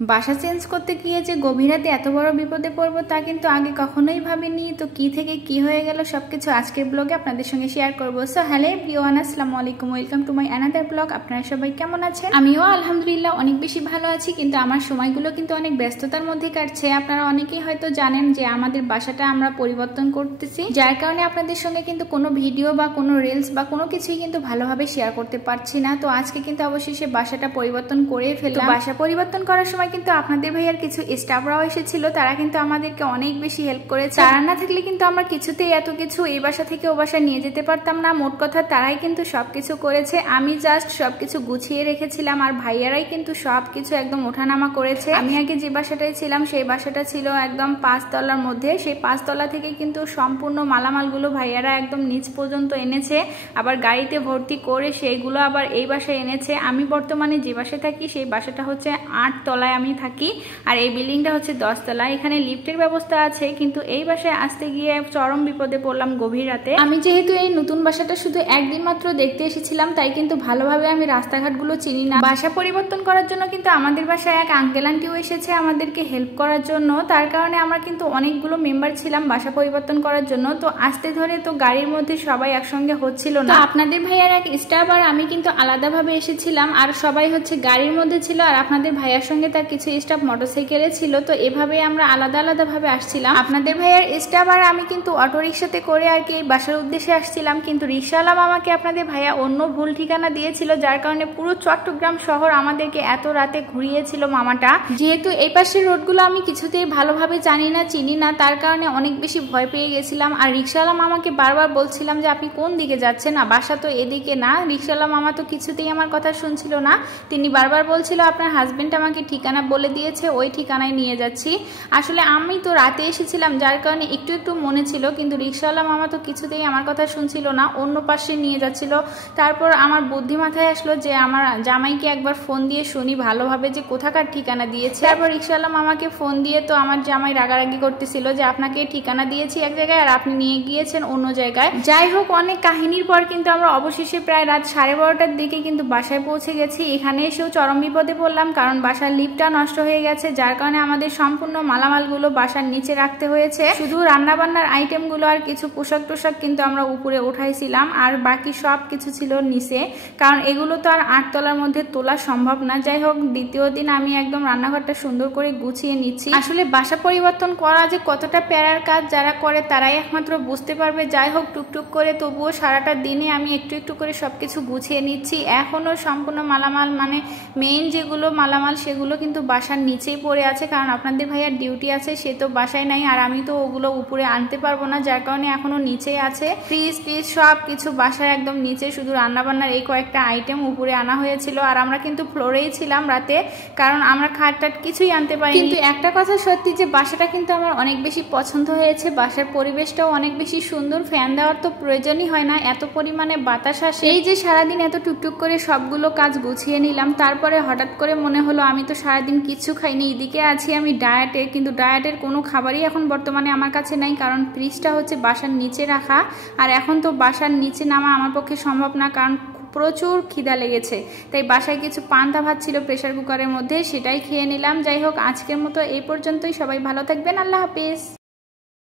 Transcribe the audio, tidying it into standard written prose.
বাসা চেঞ্জ করতে গিয়ে যে গভীর রাতে এত বড় বিপদে পড়বো তা কিন্তু আগে কখনোই ভাবিনি। তো কি থেকে কি হয়ে গেল সবকিছু আজকের ব্লগে আপনাদের সঙ্গে শেয়ার করবো। সো হ্যালো এভরিওয়ান, আসসালামু আলাইকুম, welcome to my another blog. আপনারা সবাই কেমন আছেন? আমিও আলহামদুলিল্লাহ অনেক বেশি ভালো আছি, কিন্তু আমার সময়গুলো কিন্তু অনেক ব্যস্ততার মধ্যে কাটছে। আপনারা অনেকেই হয়তো জানেন যে আমাদের বাসাটা আমরা পরিবর্তন করতেছি, যার কারণে আপনাদের সঙ্গে কিন্তু কোনো ভিডিও বা কোনো রিলস বা কোনো কিছুই কিন্তু ভালোভাবে শেয়ার করতে পারছি না। তো আজকে কিন্তু অবশেষে বাসাটা পরিবর্তন করে ফেললাম। বাসা পরিবর্তন করার সময় কিন্তু আপনাদের ভাইয়ার কিছু স্টাফরাও এসেছিল, তারা কিন্তু আমাদেরকে অনেক বেশি হেল্প করেছে। তারা না থাকলে কিন্তু আমরা কিছুতেই এত কিছু এই বাসা থেকে ও বাসা নিয়ে যেতে পারতাম না। মোট কথা তারাই কিন্তু সবকিছু করেছে, আমি জাস্ট সবকিছু গুছিয়ে রেখেছিলাম, আর ভাইয়ারাই কিন্তু সবকিছু একদম ওঠানামা করেছে। আমি আগে যে বাসাটায় ছিলাম সেই বাসাটা ছিল একদম 5 তলার মধ্যে, সেই 5 তলা থেকে কিন্তু সম্পূর্ণ মালামালগুলো ভাইয়ারা একদম নিচ পর্যন্ত এনেছে, আবার গাড়িতে ভর্তি করে সেইগুলো আবার এই বাসায় এনেছে। আমি বর্তমানে যে বাসায় থাকি সেই বাসাটা হচ্ছে 8 তলায় আমি থাকি, আর এই বিল্ডিংটা হচ্ছে 10 তলা। এখানে লিফটের ব্যবস্থা আছে, কিন্তু এই বাসায় আসতে গিয়ে চরম বিপদে পড়লাম গভীর রাতে। আমি যেহেতু এই নতুন বাসাটা শুধু একদিন মাত্র দেখতে এসেছিলাম, তাই কিন্তু ভালোভাবে আমি রাস্তাঘাটগুলো চিনি না। বাসা পরিবর্তন করার জন্য কিন্তু আমাদের বাসায় এক আঙ্কেল আন্টিও এসেছে আমাদেরকে হেল্প করার জন্য। তার কারণে আমরা কিন্তু অনেকগুলো মেম্বার ছিলাম বাসা পরিবর্তন করার জন্য। তো আসতে ধরে তো গাড়ির মধ্যে সবাই একসঙ্গে হচ্ছিল না। আপনাদের ভাইয়ার এক স্টাফ আর আমি কিন্তু আলাদাভাবে এসেছিলাম, আর সবাই হচ্ছে গাড়ির মধ্যে ছিল, আর আপনাদের ভাইয়ার সঙ্গে তার কিছু স্টাফ মোটরসাইকেলে ছিল। তো এভাবে আমরা আলাদা আলাদা ভাবে আসছিলাম। আপনাদের ভাইয়ার স্টাফ আর আমি কিন্তু অটো রিক্সাতে করে আর কি বাসার উদ্দেশ্যে আসছিলাম, কিন্তু রিক্সাওয়ালা আমাকে আপনাদের ভাইয়া অন্য ভুল ঠিকানা দিয়েছিল, যার কারণে পুরো চট্টগ্রাম শহর আমাদেরকে এত রাতে ঘুরিয়েছিল মামাটা। যেহেতু এই পাশের রোডগুলো আমি কিছুতেই ভালোভাবে জানি না, চিনি না, তার কারণে অনেক বেশি ভয় পেয়ে গেছিলাম। আর রিক্সাওয়ালা মামাকে বারবার বলছিলাম যে আপনি কোন দিকে যাচ্ছেন, না বাসা তো এদিকে না। রিক্সাওয়ালা মামা তো কিছুতেই আমার কথা শুনছিল না, তিনি বারবার বলছিল আপনার হাজবেন্ড আমাকে ঠিকানা বলে দিয়েছে, ওই ঠিকানায় নিয়ে যাচ্ছি। আসলে আমি তো রাতে এসেছিলাম, যার কারণে একটু একটু মনে ছিল, কিন্তু রিক্সাওয়ালা মামা তো কিছুতেই আমার কথা শুনছিল না, অন্য পাশে নিয়ে যাচ্ছিল। তারপর আমার বুদ্ধি মাথায় আসলো যে আমার জামাইকে একবার ফোন দিয়ে শুনি ভালোভাবে যে কোথাকার ঠিকানা দিয়েছে। তারপর রিক্সাওয়ালা মামাকে ফোন দিয়ে তো আমার জামাই রাগারাগি করতেছিল যে আপনাকে ঠিকানা দিয়েছি এক জায়গায় আর আপনি নিয়ে গিয়েছেন অন্য জায়গায়। যাই হোক, অনেক কাহিনীর পর কিন্তু আমরা অবশেষে প্রায় রাত 12:30টার দিকে কিন্তু বাসায় পৌঁছে গেছি। এখানে এসেও চরম বিপদে পড়লাম, কারণ বাসার লিফটটা নষ্ট হয়ে গেছে, যার কারণে আমাদের সম্পূর্ণ মালামালগুলো বাসার নিচে রাখতে হয়েছে। শুধু রান্নাবান্নার আইটেমগুলো আর কিছু পোশাক টোশাক কিন্তু আমরা উপরে উঠাইছিলাম, আর বাকি সব কিছু ছিল নিচে, কারণ এগুলো তো আর 8 তলার মধ্যে তোলা সম্ভব না। যাই হোক, দ্বিতীয় দিন আমি একদম রান্নাঘরটা সুন্দর করে গুছিয়ে নিচ্ছি। আসলে বাসা পরিবর্তন করা যে কতটা প্যারার কাজ, যারা করে তারাই একমাত্র বুঝতে পারবে। যাই হোক, টুকটুক করে তবুও সারাটা দিনে আমি একটু একটু করে সবকিছু গুছিয়ে নিচ্ছি। এখনো সম্পূর্ণ মালামাল মানে মেইন যেগুলো মালামাল সেগুলো কিন্তু বাসার নিচেই পড়ে আছে, কারণ আপনাদের ভাইয়ার ডিউটি আছে, সে তো বাসায় নাই, আর আমি তো ওগুলো উপরে আনতে পারবো না, যার কারণে এখনো নিচেই আছে। ফ্রিজ টিজ সব কিছু বাসার একদম নিচে, শুধু রান্নাবান্নার এই কয়েকটা আইটেম উপরে আনা হয়েছিল। আর আমরা কিন্তু ফ্লোরেই ছিলাম রাতে, কারণ আমরা খাট টাট কিছুই আনতে পারি। কিন্তু একটা কথা সত্যি যে বাসাটা কিন্তু আমার অনেক বেশি পছন্দ হয়েছে, বাসার পরিবেশটাও অনেক বেশি সুন্দর। ফ্যান দেওয়ার তো প্রয়োজনই হয় না, এত পরিমাণে বাতাস আসে। এই যে সারাদিন এত টুকটুক করে সবগুলো কাজ গুছিয়ে নিলাম, তারপরে হঠাৎ করে মনে হলো আমি তো সারাদিন কিছু খাইনি, এদিকে আছি আমি ডায়েটে, কিন্তু ডায়েটের কোনো খাবারই এখন বর্তমানে আমার কাছে নাই, কারণ ফ্রিজটা হচ্ছে বাসার নিচে রাখা, আর এখন তো বাসার নিচে নামা আমার পক্ষে সম্ভব না, কারণ প্রচুর খিদা লেগেছে। তাই বাসায় কিছু পান্তা ভাত ছিল প্রেসার কুকারের মধ্যে, সেটাই খেয়ে নিলাম। যাই হোক, আজকের মতো এই পর্যন্তই। সবাই ভালো থাকবেন, আল্লাহ হাফেজ।